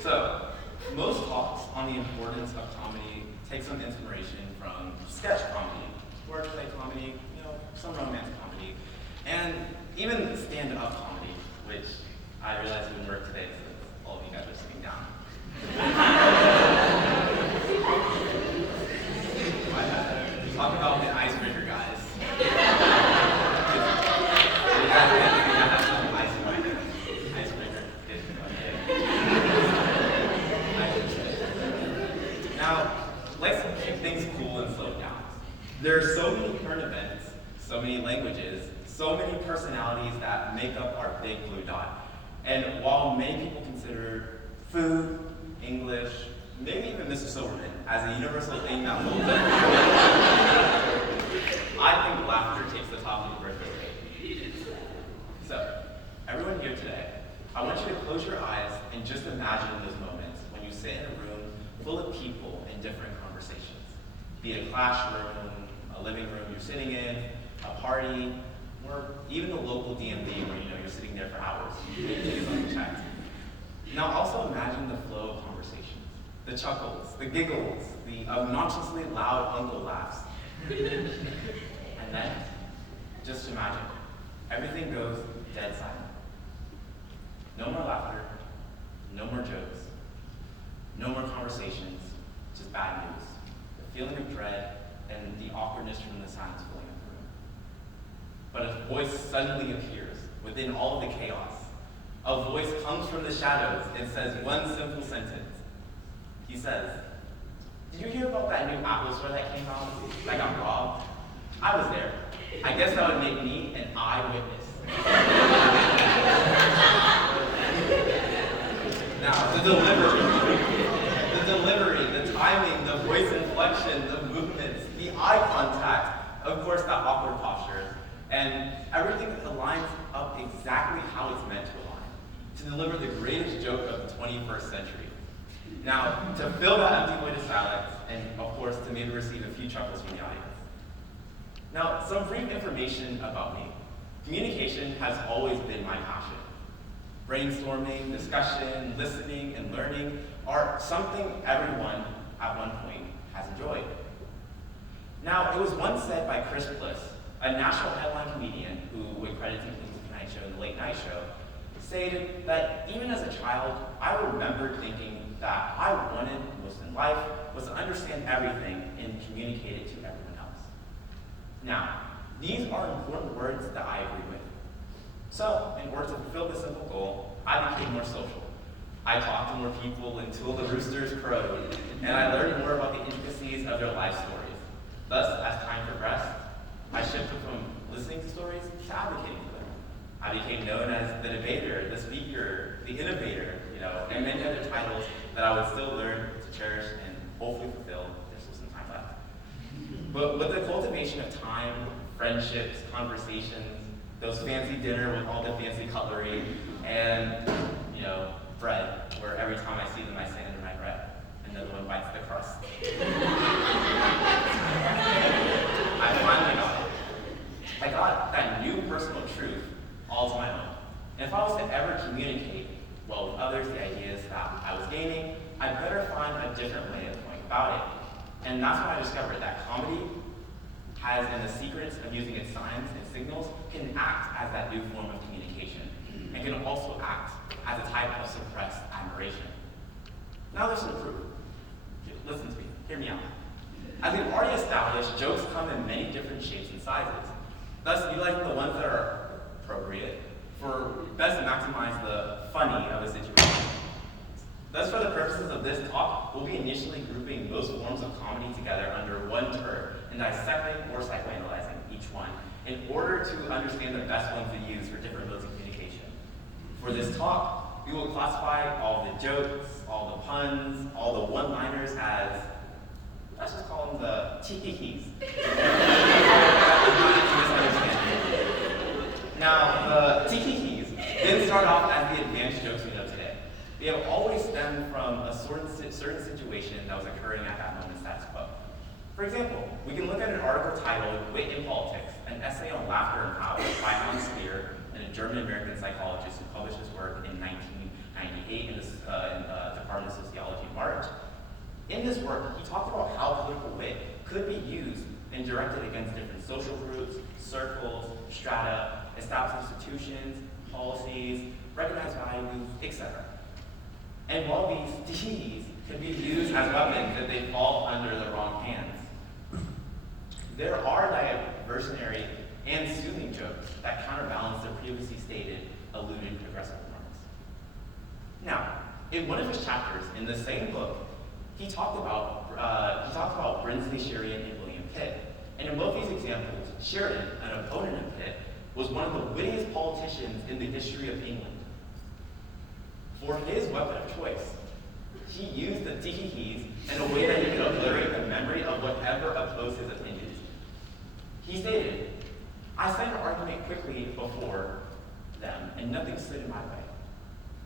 So, most talks on the importance of comedy take some inspiration from sketch comedy, wordplay comedy, some romance comedy, and even stand-up comedy, which I realize wouldn't work today since all of you guys are sitting down. Talk about the icebreaker, guys. Now, let's keep things cool and slow down. There are so many current events, so many languages, so many personalities that make up our big blue dot. And while many people consider food, English, maybe even Mr. Silverman as a universal thing that holds everyone, I think laughter takes the top of the birthday. So, everyone here today, I want you to close your eyes and just imagine those moments when you sit in a room full of people in different conversations. Be it a classroom, a living room you're sitting in, a party, or even the local DMV where you're sitting there for hours. Now also imagine the flow of conversations, the chuckles, the giggles, the obnoxiously loud uncle laughs. And then, just imagine, everything goes dead silent. No more laughter, no more jokes, no more conversations, just bad news. The feeling of dread and the awkwardness from the silence filling up the room. But a voice suddenly appears within all of the chaos. A voice comes from the shadows and says one simple sentence. He says, "Did you hear about that new Apple store that came out that got robbed? I was there. I guess that would make me an eyewitness." Now, the delivery, the timing, the voice inflection, the movements, the eye contact, of course, that awkward posture, and everything aligns up exactly how it's meant to align, to deliver the greatest joke of the 21st century. Now, to fill that empty void of silence, and of course, to maybe receive a few chuckles from the audience. Now, some brief information about me. Communication has always been my passion. Brainstorming, discussion, listening, and learning are something everyone at one point has enjoyed. Now, it was once said by Chris Bliss, a national headline comedian who would credit him with the Tonight Show and the Late Night Show, stated that even as a child, I remembered thinking that I wanted most in life was to understand everything and communicate it to everyone else. Now, these are important words that I agree with. So, in order to fulfill this simple goal, I became more social. I talked to more people until the roosters crowed, and I learned more about the intricacies of their life stories. Thus, as time progressed, I shifted from listening to stories to advocating for them. I became known as the debater, the speaker, the innovator, and many other titles that I would still learn to cherish and hopefully fulfill. There's still some time left. But with the cultivation of time, friendships, conversations, those fancy dinner with all the fancy cutlery, and bread, where every time I see them I say under my breath, and the other one bites the crust. I finally got it. I got that new personal truth all to my own. And if I was to ever communicate well with others the ideas that I was gaining, I'd better find a different way of going about it. And that's when I discovered that comedy has, in the secrets of using its signs and signals, can act as that new form of communication, and can also act as a type of suppressed admiration. Now there's some proof. Listen to me, hear me out. As we've already established, jokes come in many different shapes and sizes. Thus, we like the ones that are appropriate for best to maximize the funny of a situation. Thus, for the purposes of this talk, we'll be initially grouping most forms of comedy together under one term and dissecting or psychoanalyzing each one in order to understand the best ones to use for different modes of communication. For this talk, we will classify all the jokes, all the puns, all the one-liners as, let's just call them the tikikis. Now, the tikikis didn't start off as the advanced jokes we know today. They have always stemmed from a certain situation that was occurring at that moment status quo. For example, we can look at an article titled "Wit in Politics, an essay on laughter and power" by Hans Speer, a German-American psychologist who published his work in 1998 in the Department In this work, he talked about how political wit could be used and directed against different social groups, circles, strata, established institutions, policies, recognized values, etc. And while these Ds can be used as weapons if they fall under the wrong hands, there are diversionary and soothing jokes that counterbalance the previously stated alluded progressive forms. Now, in one of his chapters in the same book, he talked about Brinsley, Sheridan, and William Pitt. And in both these examples, Sheridan, an opponent of Pitt, was one of the wittiest politicians in the history of England. For his weapon of choice, he used the tee-hee-hees in a way that he could obliterate the memory of whatever opposed his opinions. He stated, "I set an argument quickly before them, and nothing stood in my way."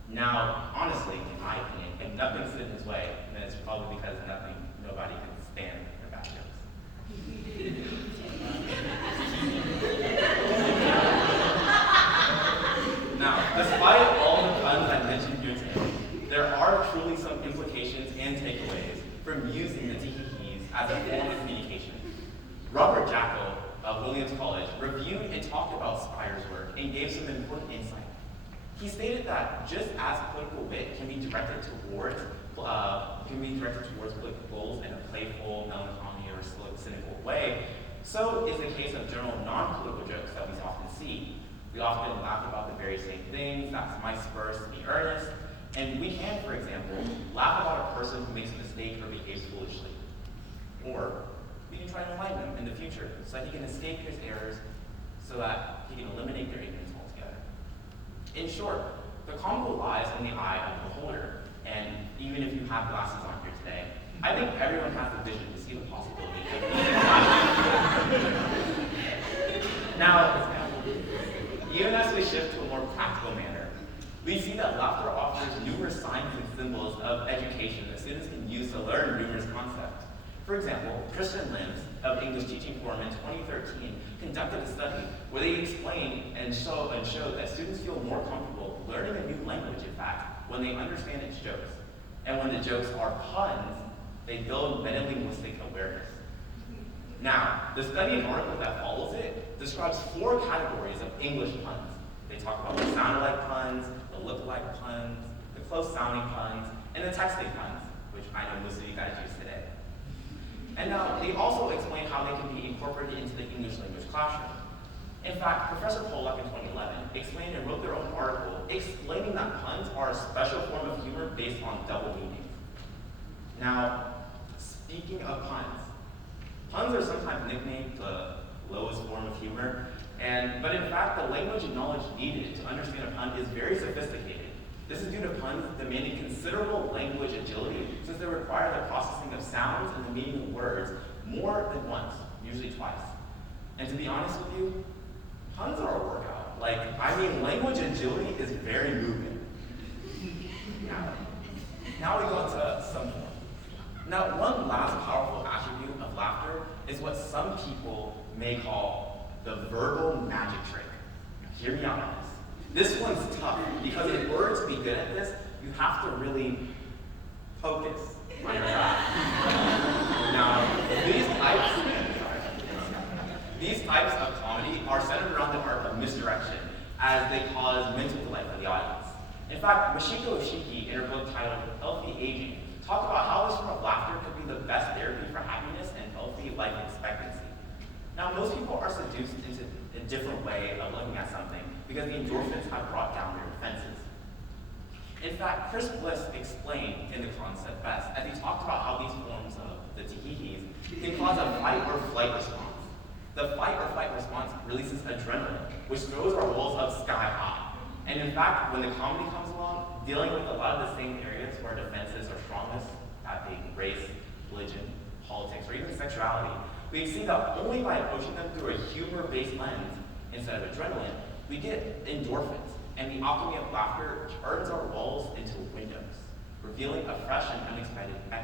Now, honestly, in my opinion, if nothing stood in his way, then it's probably because nobody can stand the bad jokes. Now, despite all the puns I mentioned here today, there are truly some implications and takeaways from using the tee-hee-hees as a form of communication. Robert Jackal of Williams College reviewed and talked about Spire's work and gave some important insight. He stated that just as political wit can be directed towards political goals in a playful, melancholy, or cynical way, so is the case of general non-political jokes that we often see. We often laugh about the very same things that might spur us to be earnest, and we can, for example, laugh about a person who makes a mistake or behaves foolishly. Or we can try to enlighten them in the future so that he can escape his errors, so that he can eliminate their ignorance altogether. In short, the comical lies in the eye of the beholder, and even if you have glasses on here today, I think everyone has the vision to see the possibility of Now, even as we shift to a more practical manner, we see that laughter offers numerous signs and symbols of education that students can use to learn numerous concepts. For example, Christian Limbs of English Teaching Forum in 2013 conducted a study where they explained and showed that students feel more comfortable learning a new language, in fact, when they understand its jokes. And when the jokes are puns, they build metalinguistic awareness. Now, the study and article that follows it describes 4 categories of English puns. They talk about the sound-alike puns, the look-alike puns, the close-sounding puns, and the texting puns, which I know most of you guys use today. And now, they also explain how they can be incorporated into the English language classroom. In fact, Professor Pollock in 2011 explained and wrote their own article explaining that puns are a special form of humor based on double meanings. Now, speaking of puns, puns are sometimes nicknamed the lowest form of humor, but in fact, the language and knowledge needed to understand a pun is very sophisticated. This is due to puns demanding considerable language agility, since they require the processing of sounds and the meaning of words more than once, usually twice. And to be honest with you, puns are a workout. Language agility is very moving. Now we go into some more. Now, one last powerful attribute of laughter is what some people may call the verbal magic trick. Hear me out on this. This one's tough, because in order to be good at this, you have to really focus on your craft. Now, these types of comedy are centered around the art of misdirection, as they cause mental delight for the audience. In fact, Mashiko Oshiki, in her book titled Healthy Aging, talked about how this form of laughter could be the best therapy for happiness and healthy life expectancy. Now, most people are seduced into a different way of looking at something because the endorphins have brought down their defenses. In fact, Chris Bliss explained in the concept best as he talked about how these forms of the tee-hee-hees can cause a fight or flight response. The fight or flight response releases adrenaline, which throws our walls up sky high. And in fact, when the comedy comes along, dealing with a lot of the same areas where defenses are strongest, that being race, religion, politics, or even sexuality, we see that only by approaching them through a humor-based lens instead of adrenaline, we get endorphins, and the alchemy of laughter turns our walls into windows, revealing a fresh and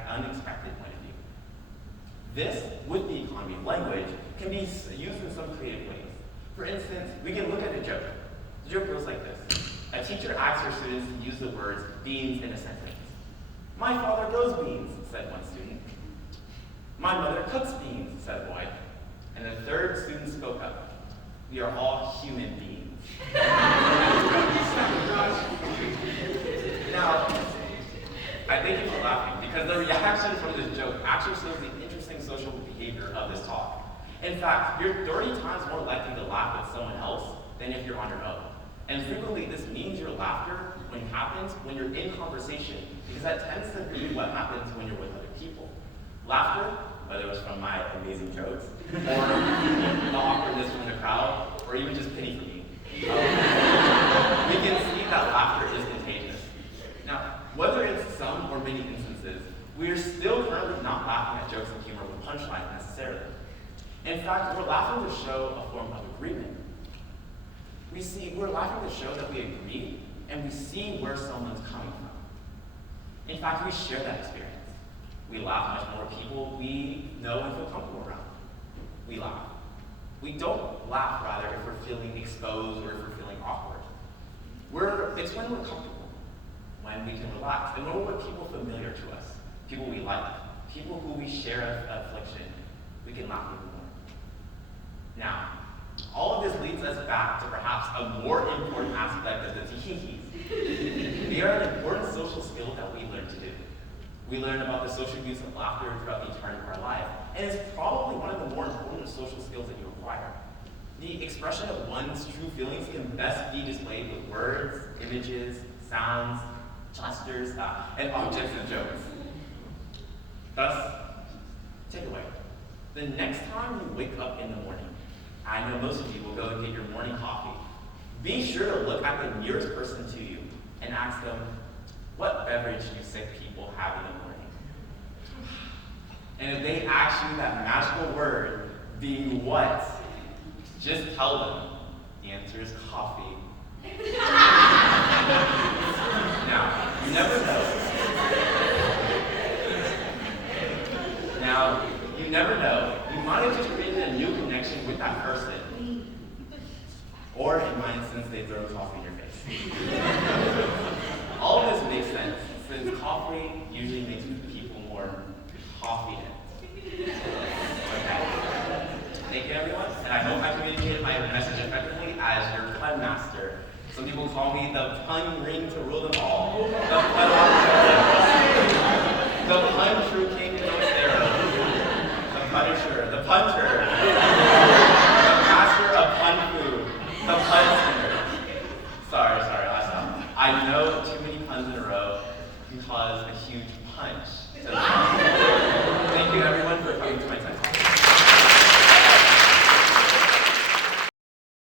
unexpected point of view. This, with the economy of language, can be used in some creative ways. For instance, we can look at a joke. The joke goes like this. A teacher asks her students to use the words beans in a sentence. "My father grows beans," said one student. "My mother cooks beans," said a boy. And the third student spoke up. "We are all human beings." Now, I thank you for laughing, because the reaction from this joke actually shows the interesting social behavior of this talk. In fact, you're 30 times more likely to laugh with someone else than if you're on your own. And frequently, this means your laughter happens when you're in conversation, because that tends to be what happens when you're with other people. Laughter, whether it was from my amazing jokes, or the awkwardness from the crowd, or even just pity for me, we can see that laughter is contagious. Now, whether it's some or many instances, we are still currently not laughing at jokes and humor with punchlines necessarily. In fact, we're laughing to show a form of agreement. We're laughing to show that we agree and we see where someone's coming from. In fact, we share that experience. We laugh much more with people we know and feel comfortable around. We laugh. We don't laugh, rather, if we're feeling exposed or if we're feeling awkward. It's when we're comfortable, when we can relax, and when we're with people familiar to us, people we like, people who we share an affliction, we can laugh even more. Now, all of this leads us back to perhaps a more important aspect of the tee-hee-hees. They are an important social skill that we learn to do. We learn about the social use of laughter throughout the entirety of our life, and it's probably one of the more important social skills that you acquire. The expression of one's true feelings can best be displayed with words, images, sounds, gestures, and objects and jokes. Thus, takeaway. The next time you wake up in the morning, I know most of you will go and get your morning coffee. Be sure to look at the nearest person to you and ask them, what beverage do sick people have in the morning? And if they ask you that magical word, being what, just tell them the answer is coffee. Now, you never know. You might have just created a new connection with that person. Or in my instance, they throw coffee in your face. All of this makes sense, since coffee usually makes people more confident. Okay. Thank you, everyone, and I hope I communicated my message effectively as your pun master. Some people call me the pun ring to rule them all. The pun true king in those arrows. The punisher, the punter. The master of pun food. The pun singer. Sorry, I'll stop. I know too many puns in a row can cause a huge punch to the